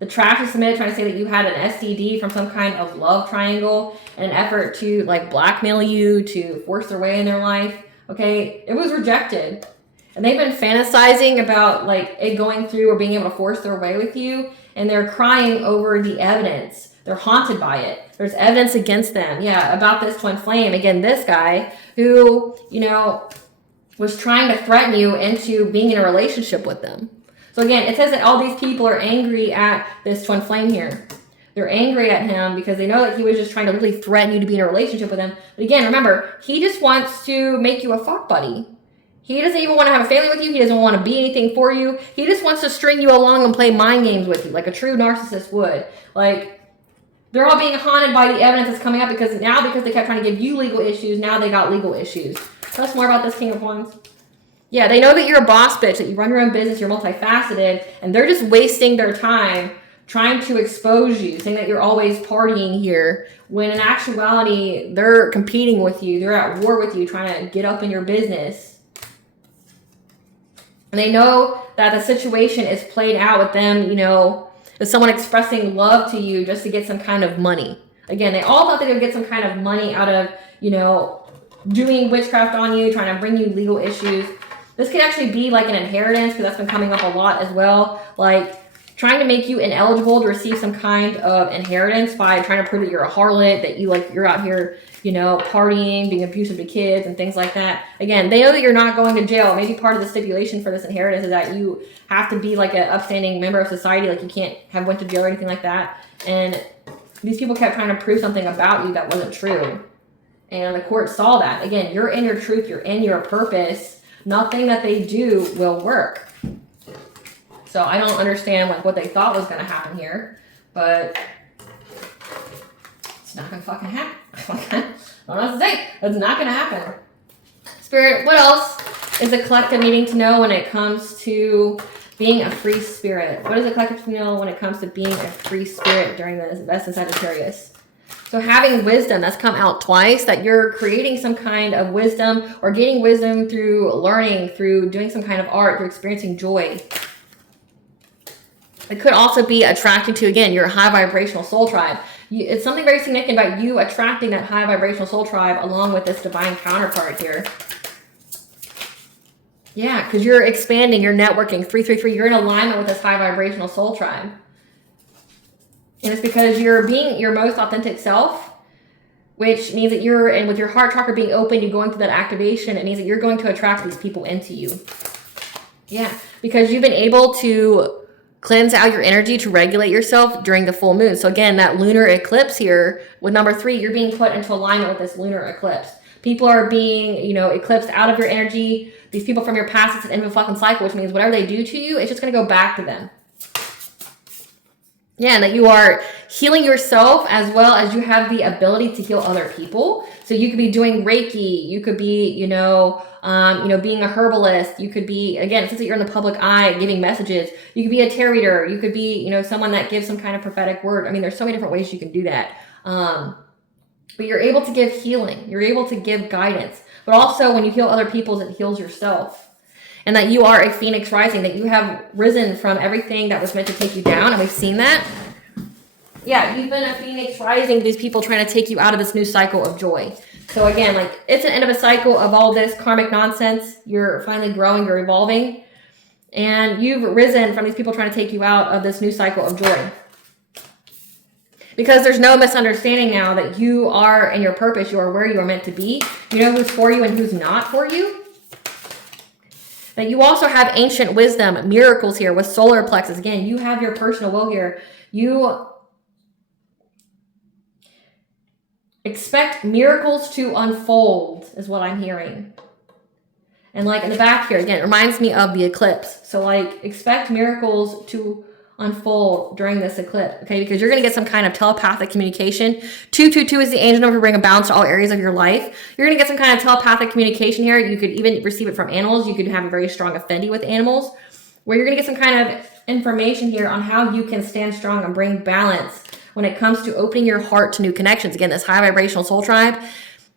The trash is submitted trying to say that you had an STD from some kind of love triangle in an effort to like blackmail you, to force their way in their life. Okay, it was rejected. And they've been fantasizing about like it going through or being able to force their way with you. And they're crying over the evidence. They're haunted by it. There's evidence against them. Yeah, about this twin flame. Again, this guy who, you know, was trying to threaten you into being in a relationship with them. So again, it says that all these people are angry at this twin flame here. They're angry at him because they know that he was just trying to really threaten you to be in a relationship with him. But again, remember, he just wants to make you a fuck buddy. He doesn't even want to have a family with you. He doesn't want to be anything for you. He just wants to string you along and play mind games with you like a true narcissist would. Like, they're all being haunted by the evidence that's coming up because they kept trying to give you legal issues, now they got legal issues. Tell us more about this King of Wands. Yeah, they know that you're a boss bitch, that you run your own business, you're multifaceted, and they're just wasting their time trying to expose you, saying that you're always partying here, when in actuality, they're competing with you. They're at war with you, trying to get up in your business. And they know that the situation is played out with them, you know, as someone expressing love to you just to get some kind of money. Again, they all thought they would get some kind of money out of, you know, doing witchcraft on you, trying to bring you legal issues. This could actually be like an inheritance, because that's been coming up a lot as well. Like, trying to make you ineligible to receive some kind of inheritance by trying to prove that you're a harlot, that you're out here, you know, partying, being abusive to kids and things like that. Again, they know that you're not going to jail. Maybe part of the stipulation for this inheritance is that you have to be like an upstanding member of society, like you can't have went to jail or anything like that. And These people kept trying to prove something about you that wasn't true. And the court saw that. Again, you're in your truth. You're in your purpose. Nothing that they do will work. So I don't understand like what they thought was going to happen here. But it's not going to fucking happen. I don't know what to say. It's not going to happen. Spirit, what else is a collective needing to know when it comes to being a free spirit? What is a collective to know when it comes to being a free spirit during this Vesta in Sagittarius? So having wisdom, that's come out twice, that you're creating some kind of wisdom or gaining wisdom through learning, through doing some kind of art, through experiencing joy. It could also be attracting to, again, your high vibrational soul tribe. It's something very significant about you attracting that high vibrational soul tribe along with this divine counterpart here. Yeah, because you're expanding, you're networking. 333, you're in alignment with this high vibrational soul tribe. And it's because you're being your most authentic self, which means that you're, and with your heart chakra being open, you're going through that activation, it means that you're going to attract these people into you. Yeah, because you've been able to cleanse out your energy to regulate yourself during the full moon. So again, that lunar eclipse here with number 3, you're being put into alignment with this lunar eclipse. People are being, eclipsed out of your energy. These people from your past, it's an end of a fucking cycle, which means whatever they do to you, it's just going to go back to them. Yeah, and that you are healing yourself as well as you have the ability to heal other people. So you could be doing Reiki. You could be, being a herbalist. You could be, again, since you're in the public eye, giving messages. You could be a tarot reader. You could be, someone that gives some kind of prophetic word. I mean, there's so many different ways you can do that. But you're able to give healing. You're able to give guidance. But also when you heal other people, it heals yourself. And that you are a phoenix rising, that you have risen from everything that was meant to take you down. And we've seen that. Yeah, you've been a phoenix rising, these people trying to take you out of this new cycle of joy. So again, like it's an end of a cycle of all this karmic nonsense. You're finally growing, you're evolving. And you've risen from these people trying to take you out of this new cycle of joy. Because there's no misunderstanding now that you are in your purpose, you are where you are meant to be. You know who's for you and who's not for you. That you also have ancient wisdom, miracles here with solar plexus. Again, you have your personal will here. You expect miracles to unfold is what I'm hearing. And like in the back here, again, it reminds me of the eclipse. So like expect miracles to unfold during this eclipse, okay? Because you're going to get some kind of telepathic communication. 222 is the angel number to bring a balance to all areas of your life. You're going to get some kind of telepathic communication here. You could even receive it from animals. You could have a very strong affinity with animals, where you're going to get some kind of information here on how you can stand strong and bring balance when it comes to opening your heart to new connections. Again, this high vibrational soul tribe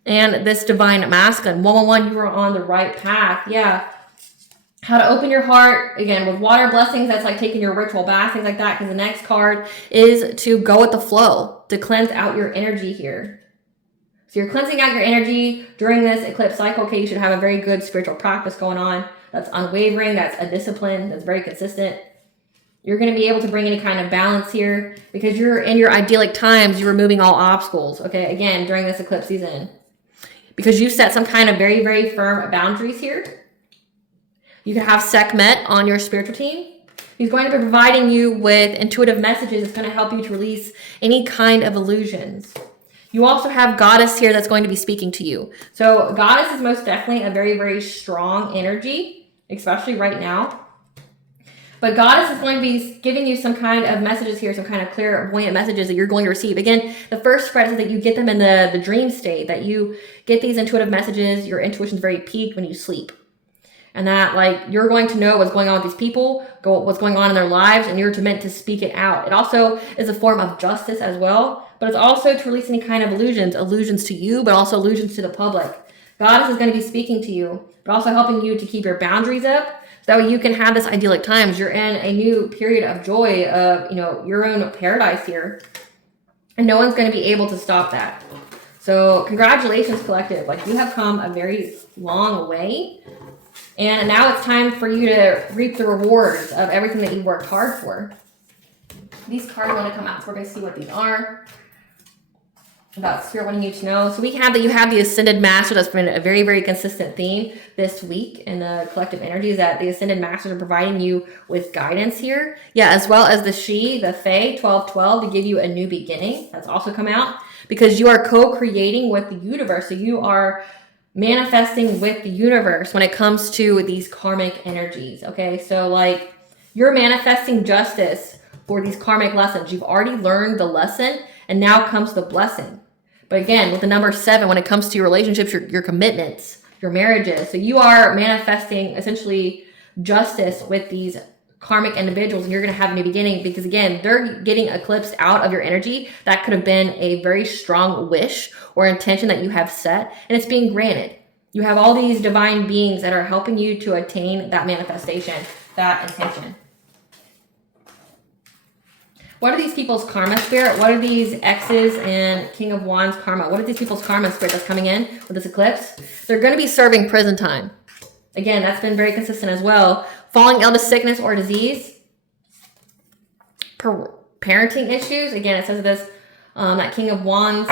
and this divine masculine. 111, you are on the right path. Yeah. How to open your heart, again, with water blessings, that's like taking your ritual bath, things like that, because the next card is to go with the flow, to cleanse out your energy here. So you're cleansing out your energy during this eclipse cycle, okay? You should have a very good spiritual practice going on that's unwavering, that's a discipline, that's very consistent. You're going to be able to bring any kind of balance here because you're in your idyllic times, you're removing all obstacles, okay? Again, during this eclipse season. Because you set some kind of very, very firm boundaries here. You can have Sept on your spiritual team. He's going to be providing you with intuitive messages. It's going to help you to release any kind of illusions. You also have Goddess here that's going to be speaking to you. So Goddess is most definitely a very, very strong energy, especially right now. But Goddess is going to be giving you some kind of messages here, some kind of clairvoyant messages that you're going to receive. Again, the first spread is that you get them in the dream state, that you get these intuitive messages. Your intuition is very peaked when you sleep. And that, like, you're going to know what's going on with these people, what's going on in their lives, and you're meant to speak it out. It also is a form of justice as well, but it's also to release any kind of illusions to you, but also illusions to the public. Goddess is going to be speaking to you, but also helping you to keep your boundaries up, so that way you can have this idyllic times. You're in a new period of joy, of, your own paradise here, and no one's going to be able to stop that. So congratulations, collective. Like, you have come a very long way. And now it's time for you to reap the rewards of everything that you worked hard for. These cards want to come out, so we're going to see what these are. about Spirit wanting you to know. So we have that you have the Ascended Master. That's been a very, very consistent theme this week in the collective energies, that the Ascended Masters are providing you with guidance here. Yeah, as well as the Fae 1212 to give you a new beginning. That's also come out because you are co-creating with the universe. So you are manifesting with the universe when it comes to these karmic energies. Okay, so like you're manifesting justice for these karmic lessons. You've already learned the lesson, and now comes the blessing. But again, with the number 7, when it comes to your relationships, your commitments, your marriages. So you are manifesting essentially justice with these karmic individuals, and you're going to have a new beginning because again, they're getting eclipsed out of your energy. That could have been a very strong wish or intention that you have set, and it's being granted. You have all these divine beings that are helping you to attain that manifestation, that intention. What are these people's karma, Spirit? What are these X's and King of Wands karma? What are these people's karma, Spirit, that's coming in with this eclipse? They're going to be serving prison time. Again, that's been very consistent as well. Falling ill to sickness or disease. Parenting issues. Again, it says this, that King of Wands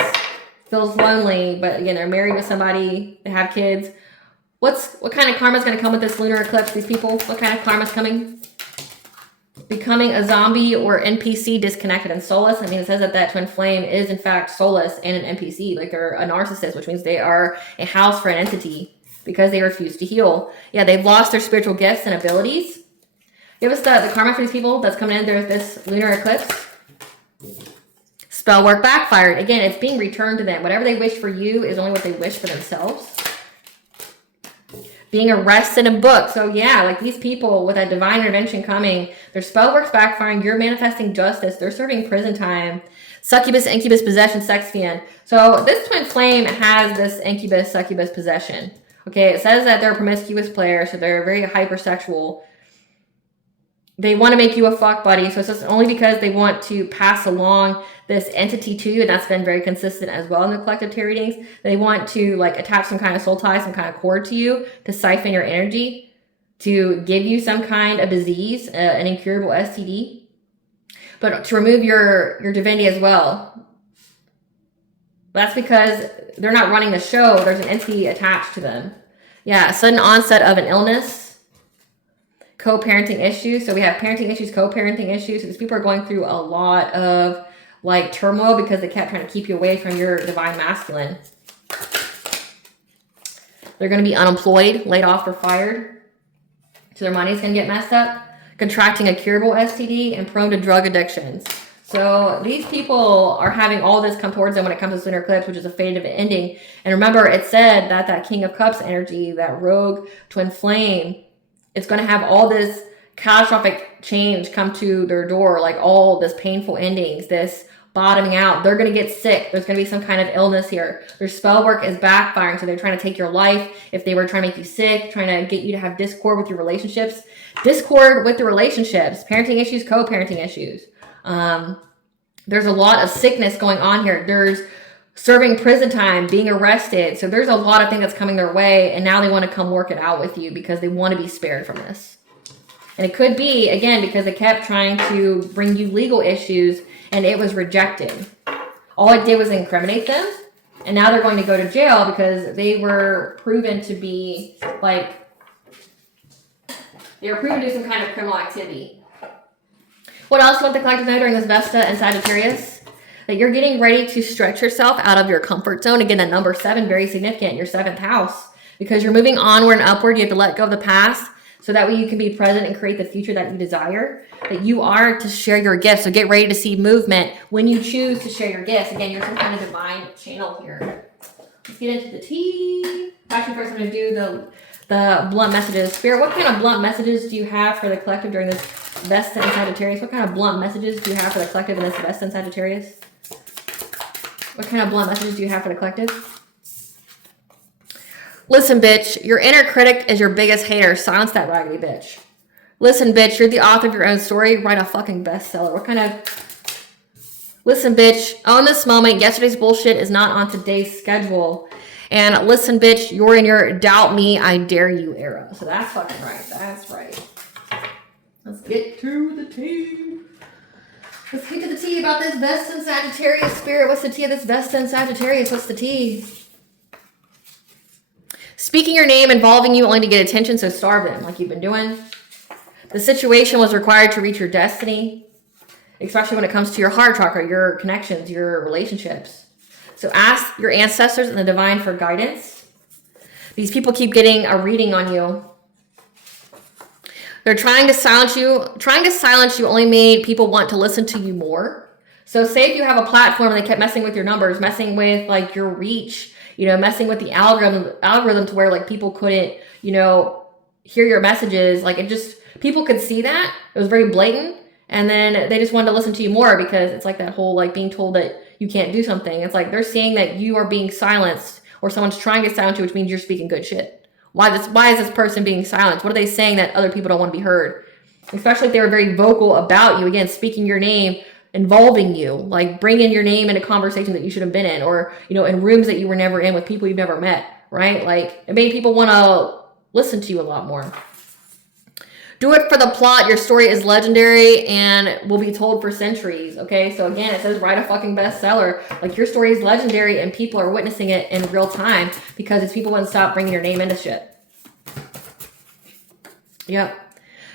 feels lonely, but again, they're married with somebody, they have kids. What kind of karma is going to come with this lunar eclipse, these people? What kind of karma is coming? Becoming a zombie or NPC, disconnected and soulless. I mean, it says that twin flame is in fact soulless and an NPC. Like they're a narcissist, which means they are a house for an entity because they refuse to heal. Yeah, they've lost their spiritual gifts and abilities. Give us the karma for these people that's coming in. There's this lunar eclipse. Spell work backfired. Again, it's being returned to them. Whatever they wish for you is only what they wish for themselves. Being arrested and booked. So yeah, like these people with that divine intervention coming, their spell works backfiring, you're manifesting justice, they're serving prison time. Succubus, incubus, possession, sex fiend. So this twin flame has this incubus, succubus possession. Okay, it says that they're a promiscuous player, so they're very hypersexual. They want to make you a fuck buddy, so it's just only because they want to pass along this entity to you, and that's been very consistent as well in the collective tarot readings. They want to like attach some kind of soul tie, some kind of cord to you to siphon your energy, to give you some kind of disease, an incurable STD, but to remove your divinity as well. That's because they're not running the show. There's an entity attached to them. Yeah, sudden onset of an illness. Co-parenting issues. So we have parenting issues, co-parenting issues. So these people are going through a lot of like turmoil because they kept trying to keep you away from your divine masculine. They're going to be unemployed, laid off, or fired. So their money's going to get messed up. Contracting a curable STD and prone to drug addictions. So these people are having all this come towards them when it comes to lunar eclipse, which is a fate of an ending. And remember, it said that King of Cups energy, that rogue twin flame, it's going to have all this catastrophic change come to their door, like all this painful endings, this bottoming out. They're going to get sick. There's going to be some kind of illness here. Their spell work is backfiring, so they're trying to take your life. If they were trying to make you sick, trying to get you to have discord with your relationships. Discord with the relationships. Parenting issues, co-parenting issues. There's a lot of sickness going on here. There's serving prison time, being arrested. So there's a lot of things that's coming their way, and now they want to come work it out with you because they want to be spared from this. And it could be, again, because they kept trying to bring you legal issues, and it was rejected. All it did was incriminate them, and now they're going to go to jail because they were proven to be, like, they were proven to do some kind of criminal activity. What else do you want the collective to know during this Vesta and Sagittarius? That you're getting ready to stretch yourself out of your comfort zone. Again, that number 7, very significant, your 7th house. Because you're moving onward and upward, you have to let go of the past so that way you can be present and create the future that you desire. That you are to share your gifts. So get ready to see movement when you choose to share your gifts. Again, you're some kind of divine channel here. Let's get into the tea. Actually, first I'm going to do the blunt messages. Spirit, what kind of blunt messages do you have for the collective during this Vesta and Sagittarius? What kind of blunt messages do you have for the collective in this Vesta and Sagittarius? What kind of blunt messages do you have for the collective? Listen, bitch, your inner critic is your biggest hater. Silence that raggedy bitch. Listen, bitch, you're the author of your own story. Write a fucking bestseller. What kind of... Listen, bitch, own this moment. Yesterday's bullshit is not on today's schedule. And listen, bitch, you're in your doubt me, I dare you era. So that's fucking right. That's right. Let's get to the tea. Let's get to the tea about this Vesta and Sagittarius spirit. What's the tea of this Vesta and Sagittarius? What's the tea? Speaking your name involving you only to get attention, so starve them like you've been doing. The situation was required to reach your destiny, especially when it comes to your heart chakra, your connections, your relationships. So ask your ancestors and the divine for guidance. These people keep getting a reading on you. They're trying to silence you. Trying to silence you only made people want to listen to you more. So say if you have a platform and they kept messing with your numbers, messing with like your reach, messing with the algorithm to where like people couldn't, hear your messages. Like it just, people could see that. It was very blatant. And then they just wanted to listen to you more because it's like that whole like being told that you can't do something. It's like they're seeing that you are being silenced or someone's trying to silence you, which means you're speaking good shit. Why is this person being silenced? What are they saying that other people don't want to be heard? Especially if they were very vocal about you. Again, speaking your name, involving you, like bringing your name into conversations that you should have been in, or, in rooms that you were never in with people you've never met, right? Like it made people want to listen to you a lot more. Do it for the plot. Your story is legendary and will be told for centuries. Okay. So again, it says write a fucking bestseller. Like your story is legendary and people are witnessing it in real time because it's people wouldn't stop bringing your name into shit. Yep.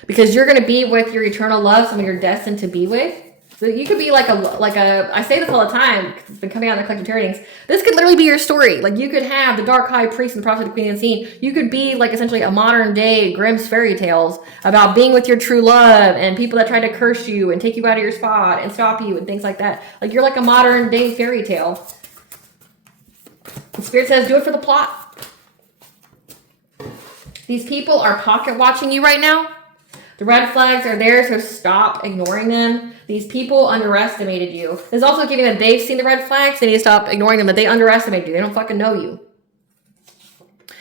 Because you're going to be with your eternal love, someone you're destined to be with. So you could be like a, I say this all the time, because it's been coming out in the collective readings. This could literally be your story. Like you could have the dark high priest and the prophet of the queen unseen. You could be like essentially a modern day Grimm's fairy tales about being with your true love and people that try to curse you and take you out of your spot and stop you and things like that. Like you're like a modern day fairy tale. The spirit says, do it for the plot. These people are pocket watching you right now. The red flags are there, so stop ignoring them. These people underestimated you. There's also giving that they've seen the red flags. They need to stop ignoring them, that they underestimated you. They don't fucking know you.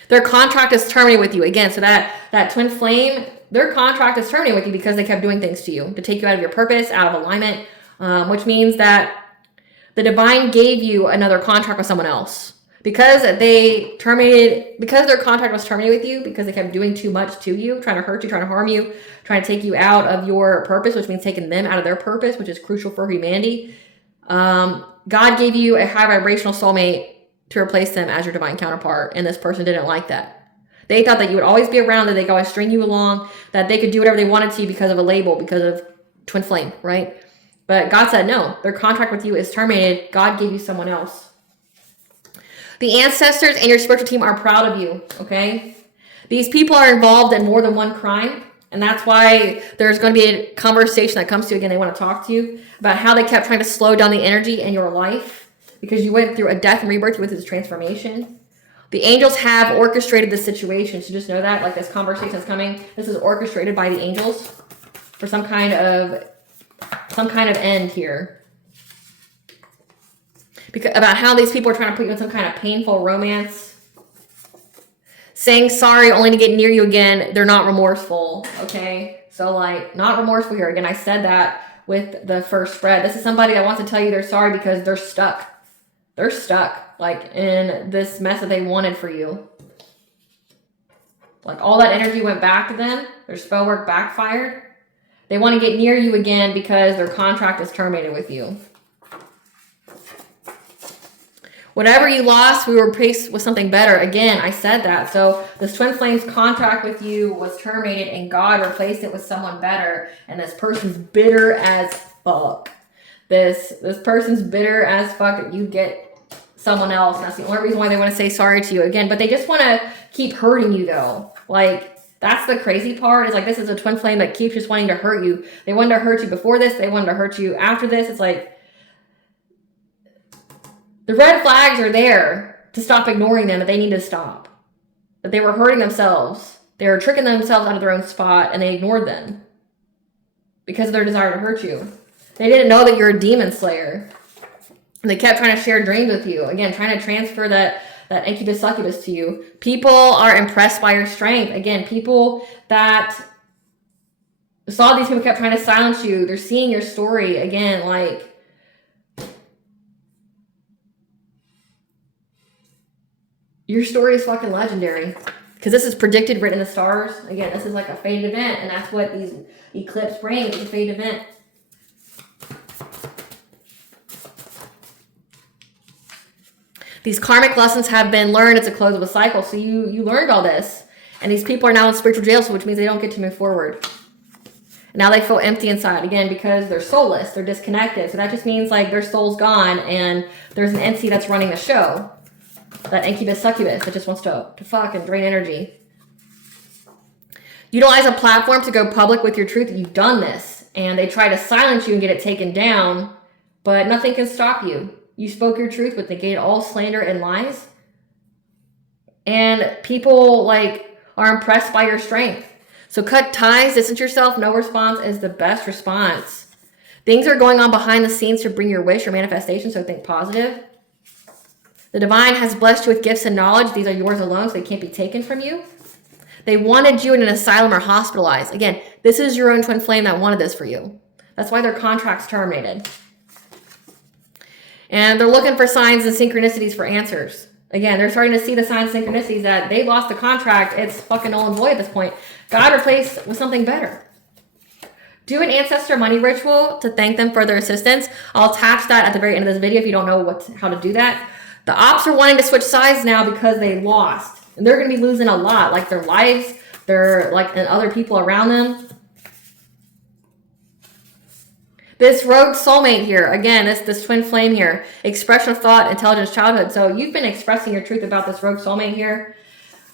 Their contract is terminated with you. Again, so that twin flame, their contract is terminated with you because they kept doing things to you to take you out of your purpose, out of alignment, which means that the divine gave you another contract with someone else. Because their contract was terminated with you, because they kept doing too much to you, trying to hurt you, trying to harm you, trying to take you out of your purpose, which means taking them out of their purpose, which is crucial for humanity. God gave you a high vibrational soulmate to replace them as your divine counterpart, and this person didn't like that. They thought that you would always be around, that they could always string you along, that they could do whatever they wanted to you because of a label, because of twin flame, right? But God said no, their contract with you is terminated. God gave you someone else. The ancestors and your spiritual team are proud of you, okay? These people are involved in more than one crime, and that's why there's going to be a conversation that comes to you. Again, they want to talk to you about how they kept trying to slow down the energy in your life because you went through a death and rebirth with this transformation. The angels have orchestrated this situation, so just know that, like this conversation is coming. This is orchestrated by the angels for some kind of end here. Because, about how these people are trying to put you in some kind of painful romance. Saying sorry only to get near you again. They're not remorseful, okay? So, like, not remorseful here. Again, I said that with the first spread. This is somebody that wants to tell you they're sorry because they're stuck. They're stuck, like, in this mess that they wanted for you. Like, all that energy went back to them. Their spell work backfired. They want to get near you again because their contract is terminated with you. Whatever you lost, we were replaced with something better. Again, I said that. So this twin flame's contract with you was terminated and God replaced it with someone better. And this person's bitter as fuck. This person's bitter as fuck that you get someone else. And that's the only reason why they want to say sorry to you again. But they just want to keep hurting you though. Like, that's the crazy part. Is like, this is a twin flame that keeps just wanting to hurt you. They wanted to hurt you before this. They wanted to hurt you after this. It's like, the red flags are there to stop ignoring them, that they need to stop. That they were hurting themselves. They were tricking themselves out of their own spot, and they ignored them because of their desire to hurt you. They didn't know that you're a demon slayer. And they kept trying to share dreams with you. Again, trying to transfer that incubus succubus to you. People are impressed by your strength. Again, people that saw these people kept trying to silence you. They're seeing your story. Again, like, your story is fucking legendary because this is predicted, written in the stars. Again, this is like a fated event, and that's what these eclipse bring. It's a fated event. These karmic lessons have been learned. It's a close of a cycle. So you learned all this. And these people are now in spiritual jail, so which means they don't get to move forward. And now they feel empty inside, again, because they're soulless. They're disconnected. So that just means like their soul's gone and there's an entity that's running the show. That incubus succubus that just wants to fuck and drain energy. Utilize a platform to go public with your truth. You've done this. And they try to silence you and get it taken down. But nothing can stop you. You spoke your truth, but negate all slander and lies. And people like are impressed by your strength. So cut ties, distance yourself. No response is the best response. Things are going on behind the scenes to bring your wish or manifestation, so think positive. The divine has blessed you with gifts and knowledge. These are yours alone, so they can't be taken from you. They wanted you in an asylum or hospitalized. Again, this is your own twin flame that wanted this for you. That's why their contract's terminated. And they're looking for signs and synchronicities for answers. Again, they're starting to see the signs and synchronicities that they lost the contract. It's fucking null and void at this point. God replaced with something better. Do an ancestor money ritual to thank them for their assistance. I'll attach that at the very end of this video if you don't know how to do that. The ops are wanting to switch sides now because they lost. And they're going to be losing a lot, like their lives, their and other people around them. This rogue soulmate here, again, this twin flame here, expression of thought, intelligence, childhood. So you've been expressing your truth about this rogue soulmate here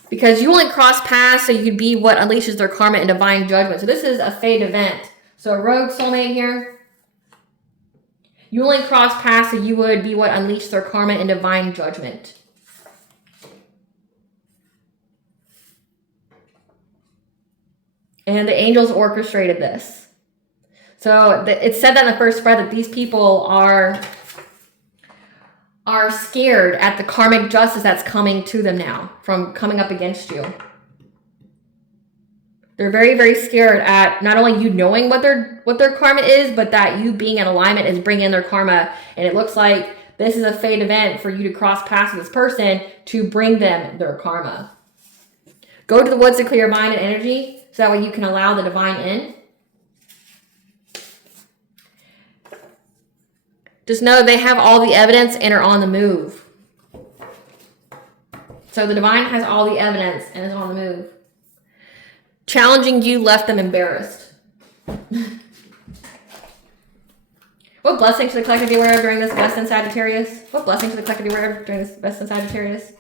because you only cross paths so you could be what unleashes their karma and divine judgment. So this is a fate event. So a rogue soulmate here, you only cross paths so you would be what unleashed their karma and divine judgment. And the angels orchestrated this. So it said that in the first spread that these people are scared at the karmic justice that's coming to them now from coming up against you. They're very, very scared at not only you knowing what their karma is, but that you being in alignment is bringing in their karma. And it looks like this is a fate event for you to cross paths with this person to bring them their karma. Go to the woods to clear your mind and energy so that way you can allow the divine in. Just know they have all the evidence and are on the move. So the divine has all the evidence and is on the move. Challenging you left them embarrassed. What blessing should the collective be aware of during this Vesta in Sagittarius? What blessing should the collective be aware of during this Vesta in Sagittarius?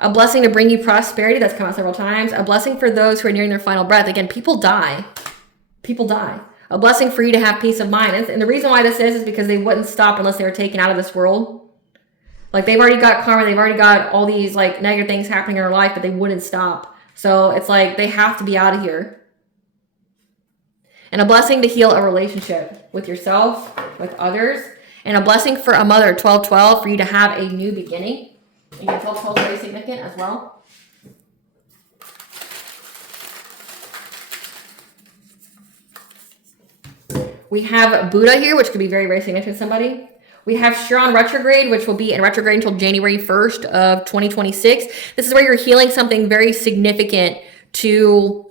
A blessing to bring you prosperity. That's come out several times. A blessing for those who are nearing their final breath. Again, people die. People die. A blessing for you to have peace of mind. And the reason why this is because they wouldn't stop unless they were taken out of this world. Like they've already got karma. They've already got all these like negative things happening in their life, but they wouldn't stop. So it's like they have to be out of here. And a blessing to heal a relationship with yourself, with others. And a blessing for a mother, 12-12, for you to have a new beginning. And 12-12 is very significant as well. We have Buddha here, which could be very, very significant to somebody. We have Chiron retrograde, which will be in retrograde until January 1st of 2026. This is where you're healing something very significant to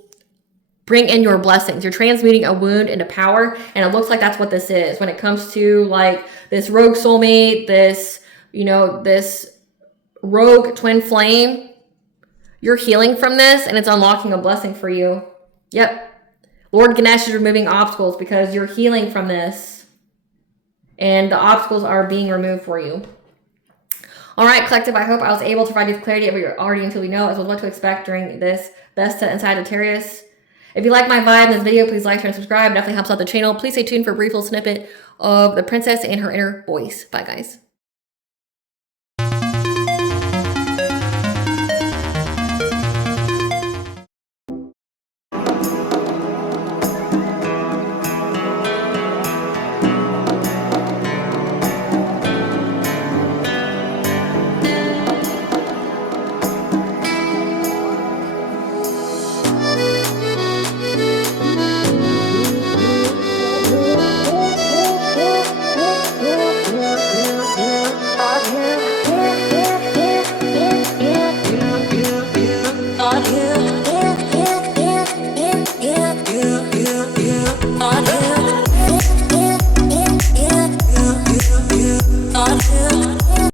bring in your blessings. You're transmuting a wound into power, and it looks like that's what this is. When it comes to like this rogue soulmate, this, this rogue twin flame, you're healing from this, and it's unlocking a blessing for you. Yep. Lord Ganesh is removing obstacles because you're healing from this and the obstacles are being removed for you. All right, collective, I hope I was able to provide you with clarity of what you're already intuitively know as well as what to expect during this Vesta in Sagittarius. If you like my vibe in this video, please like, share, and subscribe. It definitely helps out the channel. Please stay tuned for a brief little snippet of the princess and her inner voice. Bye, guys.